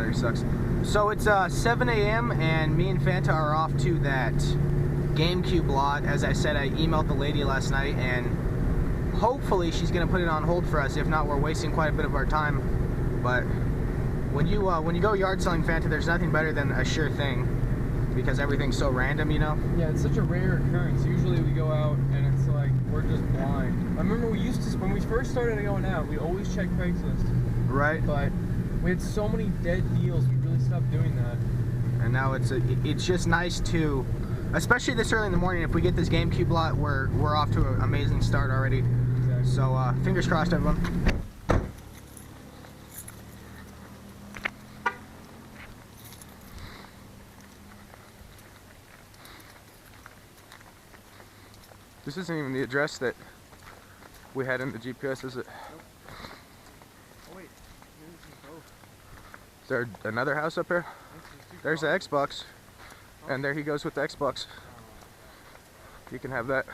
battery sucks. So it's 7 a.m. and me and Fanta are off to that Gamecube lot. As I said, I emailed the lady last night, and hopefully she's gonna put it on hold for us. If not, we're wasting quite a bit of our time. But when you go yard selling, Fanta, there's nothing better than a sure thing, because everything's so random, you know? Yeah, it's such a rare occurrence. Usually we go out and it's like we're just blind. I remember we used to, when we first started going out, we always checked Craigslist. Right. But we had so many dead deals, we really stopped doing that. And now it's just nice to, especially this early in the morning, if we get this GameCube lot, we're off to an amazing start already. Exactly. So fingers crossed, everyone. This isn't even the address that we had in the GPS, is it? Nope. Oh wait, maybe this is both. Is there another house up here? There's the Xbox. And there he goes with the Xbox. You can have that.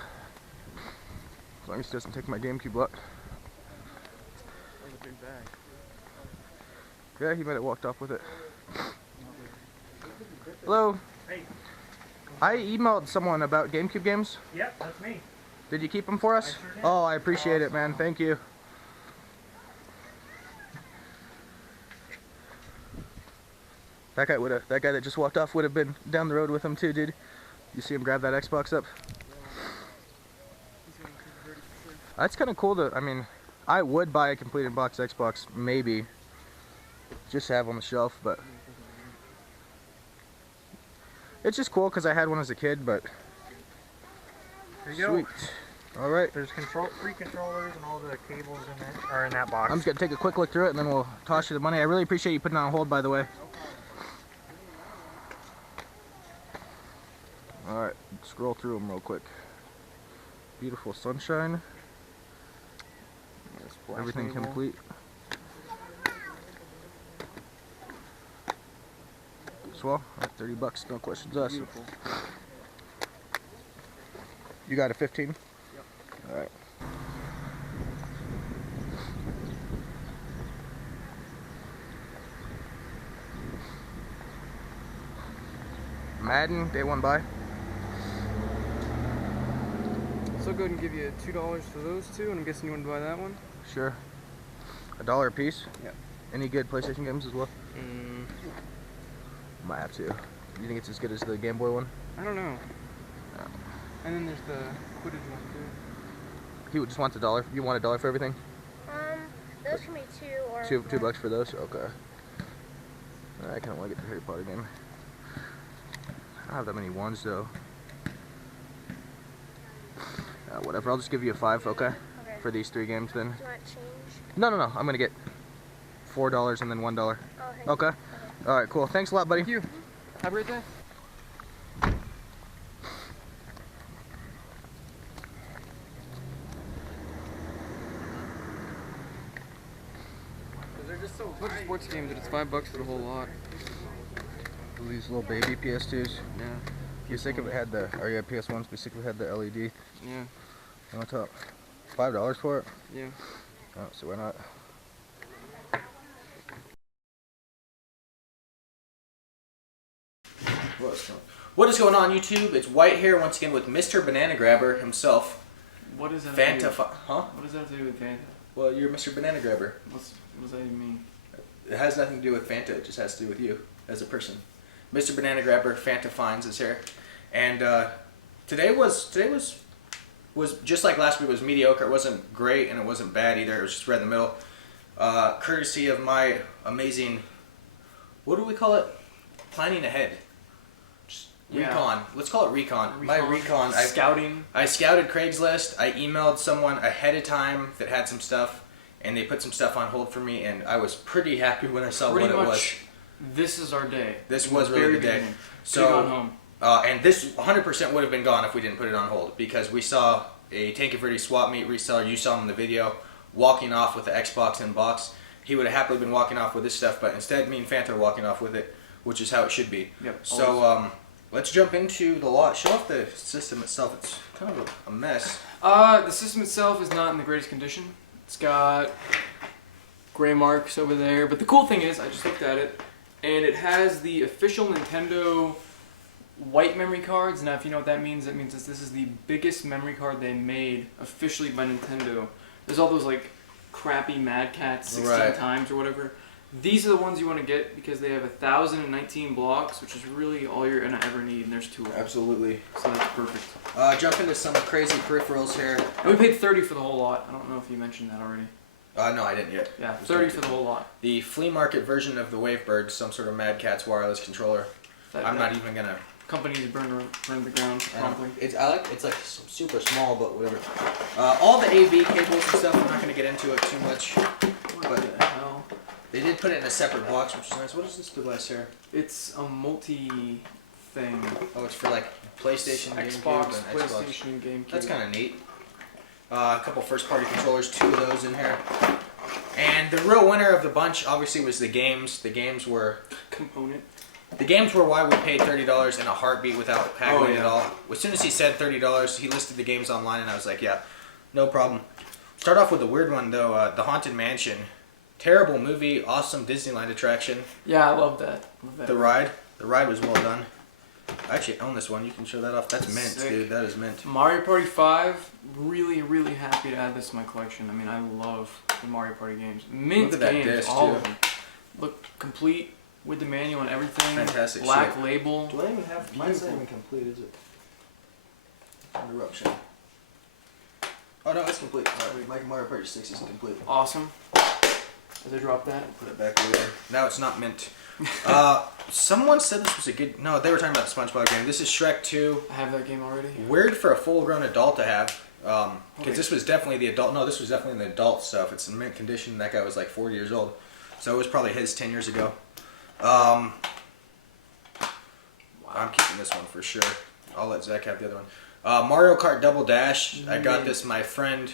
As long as he doesn't take my GameCube lot. That's a big bag. Yeah, he might have walked off with it. Hello. Hey. I emailed someone about GameCube games. Yep, that's me. Did you keep them for us? I sure did. Oh, I appreciate it, man. Thank you. That guy that just walked off would have been down the road with him too, dude. You see him grab that Xbox up? That's kind of cool to, I mean, I would buy a complete in-box Xbox, maybe, just to have on the shelf, but it's just cool because I had one as a kid, but There you sweet. go. All right. There's three controllers and all the cables in it are in that box. I'm just gonna take a quick look through it and then we'll toss you the money. I really appreciate you putting it on hold, by the way. All right, scroll through them real quick. Beautiful sunshine. Everything complete. Swell. Right, 30 bucks, no questions asked. Beautiful. You got a 15? Yep. All right. Madden, day one buy. So go ahead and give you $2 for those two, and I'm guessing you want to buy that one? Sure. $1 a piece? Yeah. Any good PlayStation games as well? Might have to. You think it's as good as the Game Boy one? I don't know. No. And then there's the Quidditch one too. He just wants $1. You want $1 for everything? Those can be Two bucks for those? Okay. I kind of want to get the Harry Potter game. I don't have that many ones though. Whatever, I'll just give you a 5, okay? For these 3 games then. Do you want change? No, I'm gonna get $4 and then $1. Oh, Okay? Alright, cool. Thanks a lot, buddy. Thank you. Have a great day. They're just so much sports games that it's $5 for the whole lot. These little baby PS2s. Yeah. Be sick if it had the, or yeah, PS1s, be sick if it had the LED Yeah. on the top. $5 for it? Yeah. Oh, so why not? What is going on, YouTube? It's White here once again with Mr. Banana Grabber himself. What is that? Fanta, huh? What does that have to do with Fanta? Well, you're Mr. Banana Grabber. What does that even mean? It has nothing to do with Fanta. It just has to do with you as a person. Mr. Banana Grabber, Fanta Finds is here, and today was just like last week. It was mediocre. It wasn't great and it wasn't bad either. It was just right in the middle. Courtesy of my amazing, what do we call it? Planning ahead. Just recon. Let's call it recon. My recon. Scouting. I scouted Craigslist. I emailed someone ahead of time that had some stuff, and they put some stuff on hold for me, and I was pretty happy when I saw what it was. This is our day. This was really the day. So, gone home. And this 100% would have been gone if we didn't put it on hold, because we saw a Tank Verde swap meet reseller, you saw him in the video, walking off with the Xbox in box. He would have happily been walking off with this stuff, but instead me and Fanta are walking off with it, which is how it should be. Yep. So let's jump into the lot. Show off the system itself. It's kind of a mess. The system itself is not in the greatest condition. It's got gray marks over there, but the cool thing is, I just looked at it, and it has the official Nintendo white memory cards. Now, if you know what that means this is the biggest memory card they made officially by Nintendo. There's all those like crappy Mad Cats 16 times or whatever. These are the ones you want to get because they have 1,019 blocks, which is really all you're gonna ever need, and there's 2 of them. Absolutely. So that's perfect. Jump into some crazy peripherals here. And we paid $30 for the whole lot. I don't know if you mentioned that already. No, I didn't yet. Yeah, $30 for the whole lot. The flea market version of the Wavebird, some sort of Mad Catz wireless controller. I'm not even gonna. Companies burn to the ground promptly. It's like super small, but whatever. All the AV cables and stuff. I'm not gonna get into it too much. What the hell? They did put it in a separate box, which is nice. What is this device here? It's a multi thing. Oh, it's for like PlayStation, Xbox, GameCube, and Xbox. PlayStation, and GameCube. That's kind of neat. A couple first-party controllers, 2 of those in here. And the real winner of the bunch, obviously, was the games. The games were why we paid $30 in a heartbeat without haggling at all. As soon as he said $30, he listed the games online, and I was like, yeah, no problem. Start off with the weird one though. The Haunted Mansion. Terrible movie, awesome Disneyland attraction. Yeah, I love that. The ride was well done. I actually own this one. You can show that off. That's mint, sick. dude. That is mint. Mario Party 5. Really, really happy to add this to my collection. I mean, I love the Mario Party games. Mint Look at that games, disc, all too. of them. Look complete with the manual and everything. Fantastic Black shit. label. Do I even have? Mine's not even complete, is it? Interruption. Oh no, it's complete. Alright, my Mario Party 6 isn't complete. Awesome. As I drop that. Put it back later. Now it's not mint. Someone said this was a good. No, they were talking about the SpongeBob game. This is Shrek 2. I have that game already. Weird for a full-grown adult to have. Because this was definitely the adult. No, this was definitely the adult stuff. It's in mint condition. That guy was like 40 years old. So it was probably his 10 years ago. Wow. I'm keeping this one for sure. I'll let Zach have the other one. Mario Kart Double Dash. I got this. My friend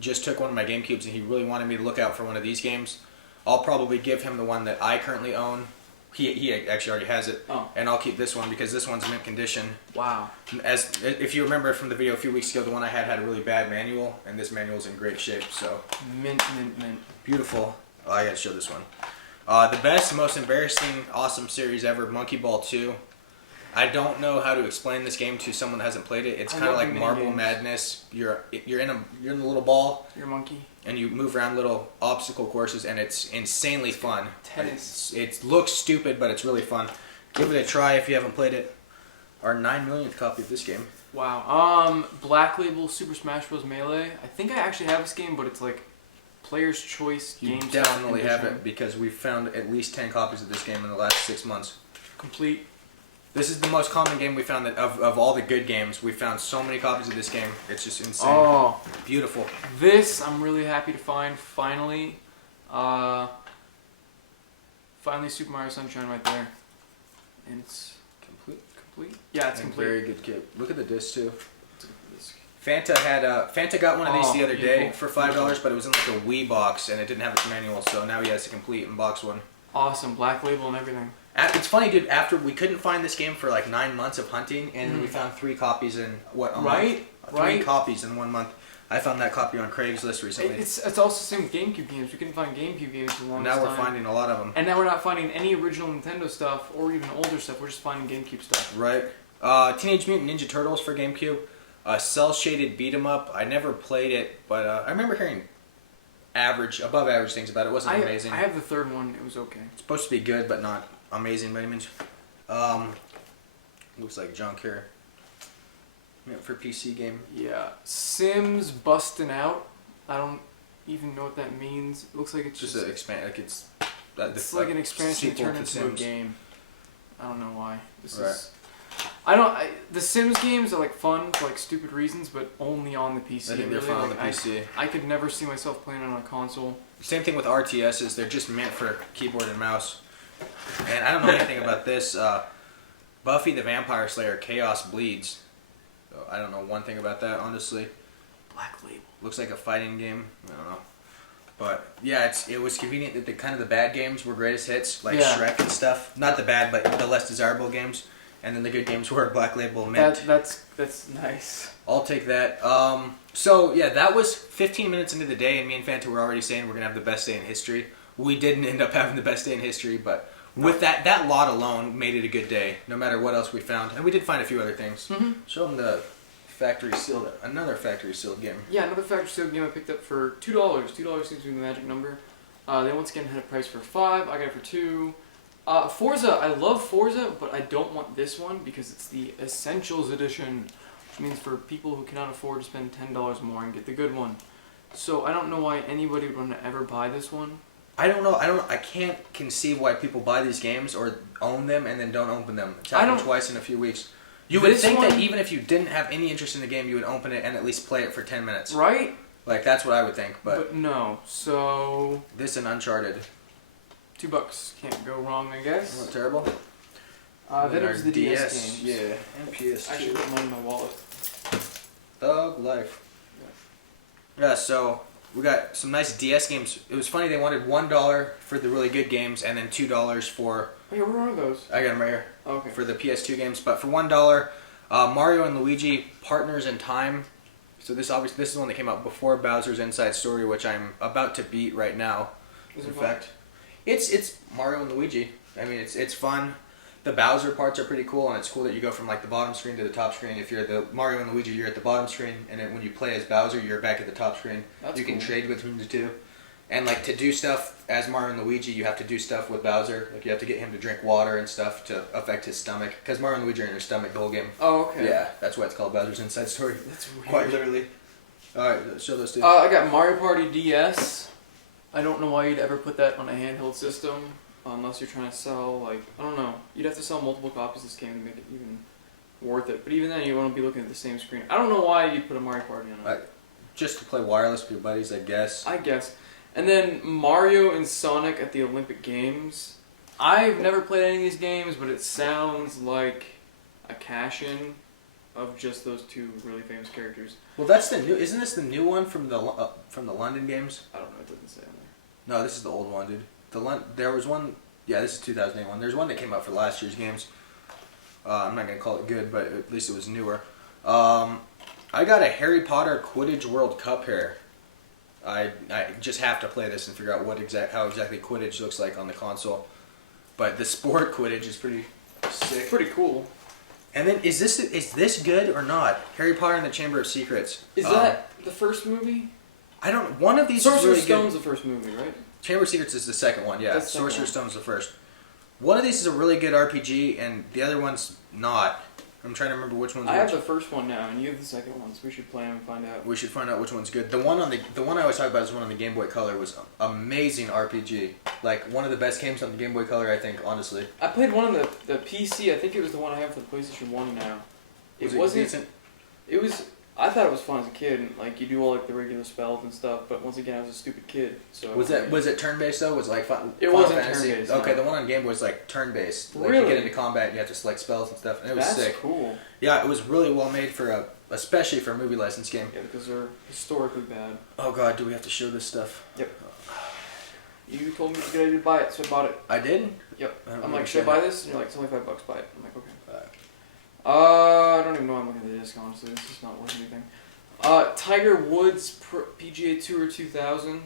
just took one of my Gamecubes and he really wanted me to look out for one of these games. I'll probably give him the one that I currently own. He actually already has it. Oh. And I'll keep this one because this one's mint condition. Wow. As if you remember from the video a few weeks ago, the one I had a really bad manual, and this manual's in great shape. So Mint, mint, mint. beautiful. Oh, I gotta show this one. The best, most embarrassing, awesome series ever, Monkey Ball 2. I don't know how to explain this game to someone that hasn't played it. It's kind of like Marble Madness. You're in a little ball. You're a monkey. And you move around little obstacle courses, and it's insanely fun. Tennis. It looks stupid, but it's really fun. Give it a try if you haven't played it. Our 9 millionth copy of this game. Wow. Black Label Super Smash Bros. Melee. I think I actually have this game, but it's like Player's Choice You game. definitely have it because we've found at least 10 copies of this game in the last 6 months. Complete. This is the most common game we found that of all the good games. We found so many copies of this game. It's just insane. Oh, beautiful. This I'm really happy to find. Finally, finally Super Mario Sunshine right there, and it's complete. Yeah, it's complete. Very good kit. Look at the disc too. It's a good disc. Fanta got one of these the other day beautiful. for $5, but it was in like a Wii box and it didn't have its manual. So now he has a complete in-box one. Awesome, Black Label and everything. It's funny, dude. After we couldn't find this game for like 9 months of hunting, and we found 3 copies in what? A month? 3 copies in 1 month. I found that copy on Craigslist recently. It's also the same with GameCube games. We couldn't find GameCube games for the longest Now we're time. finding a lot of them. And now we're not finding any original Nintendo stuff or even older stuff. We're just finding GameCube stuff. Right. Teenage Mutant Ninja Turtles for GameCube. Cell-shaded beat 'em up. I never played it, but I remember hearing above average things about it. It wasn't amazing. I have the third one. It was okay. It's supposed to be good, but not amazing by any means. Looks like junk here. Meant for PC game. Yeah. Sims Bustin' Out. I don't even know what that means. It looks like it's Just just an expand. Like it's like an expansion sequel turned to into a Sims. game. I don't know why. This Right. is. The Sims games are like fun for like stupid reasons, but only on the PC. I think they're fun on the PC. I could never see myself playing on a console. Same thing with RTSs. They're just meant for keyboard and mouse. And I don't know anything about this. Buffy the Vampire Slayer Chaos Bleeds. I don't know one thing about that, honestly. Black Label. Looks like a fighting game. I don't know. But yeah, it was convenient that the bad games were greatest hits, like Shrek and stuff. Not the bad, but the less desirable games. And then the good games were Black Label Mint. That's nice. I'll take that. So yeah, that was 15 minutes into the day, and me and Fanta were already saying we're gonna have the best day in history. We didn't end up having the best day in history, but With that lot alone made it a good day, no matter what else we found. And we did find a few other things. Mm-hmm. Show them the another factory sealed game. Yeah, another factory sealed game I picked up for $2. $2 seems to be the magic number. They once again had a price for $5. I got it for $2. Forza, I love Forza, but I don't want this one because it's the Essentials Edition, which means for people who cannot afford to spend $10 more and get the good one. So I don't know why anybody would want to ever buy this one. I don't know. I can't conceive why people buy these games or own them and then don't open them. It's happened twice in a few weeks. You would think that even if you didn't have any interest in the game, you would open it and at least play it for 10 minutes. Right? Like, that's what I would think, But no. So this and Uncharted. $2 can't go wrong, I guess. Not terrible. Then it was the DS games. Yeah, and PS2. I should put mine in my wallet. Thug life. Yeah, so we got some nice DS games. It was funny, they wanted $1 for the really good games and then $2 for... Oh, yeah, where are those? I got them right here. Okay. For the PS2 games. But for $1, Mario and Luigi Partners in Time. So this is the one that came out before Bowser's Inside Story, which I'm about to beat right now. Is In it fun? fact, it's Mario and Luigi. I mean, it's fun. The Bowser parts are pretty cool, and it's cool that you go from like the bottom screen to the top screen. If you're the Mario and Luigi, you're at the bottom screen, and then when you play as Bowser, you're back at the top screen. That's you can cool. trade between the two. And like to do stuff as Mario and Luigi, you have to do stuff with Bowser. Like you have to get him to drink water and stuff to affect his stomach. Because Mario and Luigi are in your stomach the whole game. Oh, okay. Yeah, that's why it's called Bowser's Inside Story. That's weird. Quite literally. Alright, show those two. I got Mario Party DS. I don't know why you'd ever put that on a handheld system unless you're trying to sell, like, I don't know. You'd have to sell multiple copies of this game to make it even worth it. But even then, you want to be looking at the same screen. I don't know why you'd put a Mario Party on it. Just to play wireless with your buddies, I guess. I guess. And then Mario and Sonic at the Olympic Games. I've never played any of these games, but it sounds like a cash-in of just those two really famous characters. Well, that's the new. Isn't this the new one from the London games? I don't know. It doesn't say on there. No, this is the old one, dude. There was one. Yeah, this is 2008 one. There's one that came out for last year's games. I'm not gonna call it good, but at least it was newer. I got a Harry Potter Quidditch World Cup here. I just have to play this and figure out how exactly Quidditch looks like on the console. But the sport Quidditch is pretty sick. It's pretty cool. And then is this good or not? Harry Potter and the Chamber of Secrets. Is that the first movie? I don't. One of these Sorcerer's is really Stone's good. the first movie, right? Chamber of Secrets is the second one. Yeah, That's the second Sorcerer's one. Stone's the first. One of these is a really good RPG, and the other one's not. I'm trying to remember which one's I which. have the first one now, and you have the second one, so we should play them and find out. We should find out which one's good. The one I always talk about is one on the Game Boy Color was amazing RPG. Like one of the best games on the Game Boy Color, I think, honestly. I played one on the PC. I think it was the one I have for the PlayStation 1 now. It wasn't. decent? It was. I thought it was fun as a kid, and like you do all like the regular spells and stuff. But once again, I was a stupid kid. So Was it turn based though? Was it like It Final wasn't Fantasy? turn-based, Okay, no. the one on Game Boy was like turn based. Like Really? you get into combat, and you have to select spells and stuff, and it was That's sick. cool. Yeah, it was really well made for especially for a movie license game. Yeah, because they're historically bad. Oh god, do we have to show this stuff? Yep. You told me it was a good idea to buy it, so I bought it. I did. Yep. I don't I'm like, understand should I buy that. this? And you're like, it's only $5, buy it. I'm like, okay. Alright. I don't even know I'm looking at the disc, honestly. This is not worth anything. Tiger Woods PGA Tour 2000.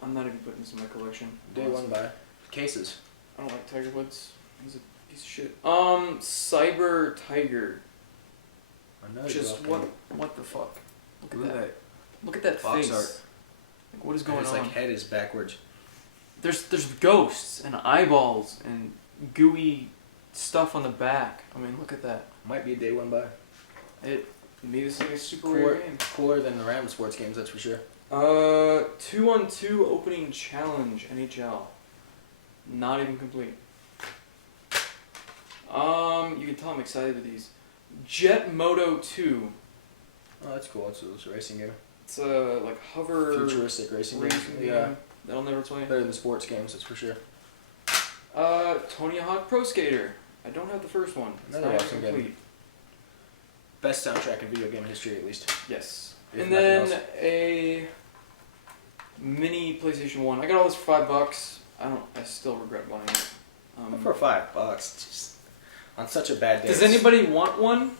I'm not even putting this in my collection. Day one by cases. I don't like Tiger Woods. He's a piece of shit. Cyber Tiger. Another Just golf game. what the fuck? Look Look at at that. Look at that Fox face. art. Like, what is And going his on? like head is backwards. There's ghosts and eyeballs and gooey stuff on the back. I mean, look at that. Might be a day one by. It made this like a super rare game. Cooler than the Ram Sports games, that's for sure. 2-on-2 opening challenge NHL. Not even complete. You can tell I'm excited with these. Jet Moto 2. Oh, that's cool. It's a racing game. It's a like hover Futuristic racing game. racing game Yeah. that I'll never play. Better than sports games, that's for sure. Tony Hawk Pro Skater. I don't have the first one. It's Another not awesome even complete. game. Best soundtrack in video game history, at least. Yes. If And nothing then else. a mini PlayStation 1. I got all this for $5. I still regret buying it. For $5, just on such a bad day. Does anybody want one?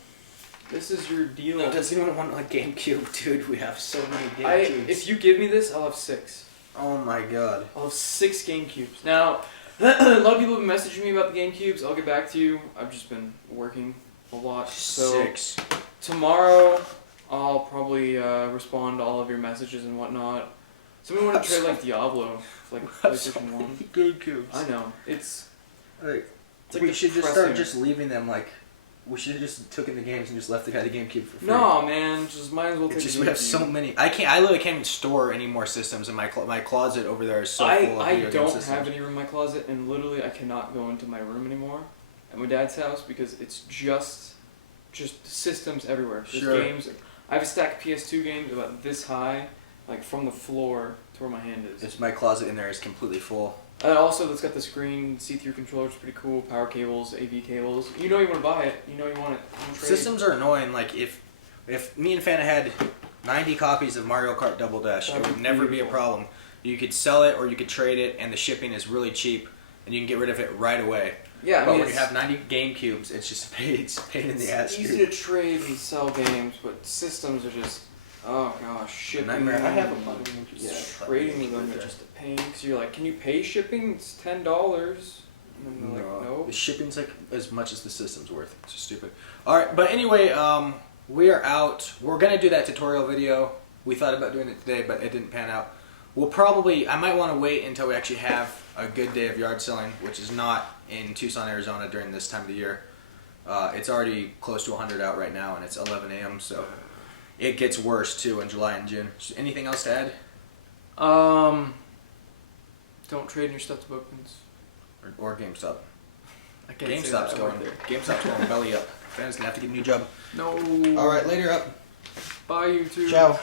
This is your deal. No, does anyone want a Gamecube, dude? We have so many Gamecubes. If you give me this, I'll have 6. Oh my god. I'll have 6 GameCubes. Now, A lot of people have been messaging me about the GameCubes. I'll get back to you. I've just been working a lot. So 6. tomorrow, I'll probably respond to all of your messages and whatnot. Somebody wanted to trade like Diablo, like PlayStation 1. GameCubes. I know. It's Like, like we should just depressing. start just leaving them like. We should have just taken the games and just left the guy the GameCube for free. No, man. Just might as well take It's just the we have GameCube. so many. I literally can't even store any more systems in my my closet over there is so full of I video game don't systems. have any room in my closet, and literally I cannot go into my room anymore at my dad's house because it's just systems everywhere. There's Sure. games. I have a stack of PS2 games about this high, like from the floor to where my hand is. It's my closet in there is completely full. And also, it's got the screen, see-through controller, it's pretty cool. Power cables, AV cables. You know you want to buy it. You know you want it. You want to trade. Systems are annoying. Like if me and Fanta had 90 copies of Mario Kart Double Dash, That'd it would be never be a beautiful. problem. You could sell it or you could trade it, and the shipping is really cheap, and you can get rid of it right away. Yeah, I But mean, when you have 90 GameCubes, it's just it's a pain in the ass. it's easy to trade and sell games, but systems are just, oh gosh, shipping. Nightmare. I have a lot of GameCubes. Yeah, trading them is just a pain. Because you're like, can you pay shipping? It's $10. And then they're like, no. The shipping's like as much as the system's worth. It's just stupid. All right, but anyway, we are out. We're gonna do that tutorial video. We thought about doing it today, but it didn't pan out. We'll probably. I might want to wait until we actually have a good day of yard selling, which is not in Tucson, Arizona during this time of the year. It's already close to 100 out right now, and it's 11 a.m. So it gets worse too in July and June. Anything else to add? Don't trade in your stuffed weapons. Or GameStop? I can't say GameStop's that going. word there. GameStop's going belly up. Fan's gonna have to get a new job. No. All right, later up. Bye, YouTube. Ciao.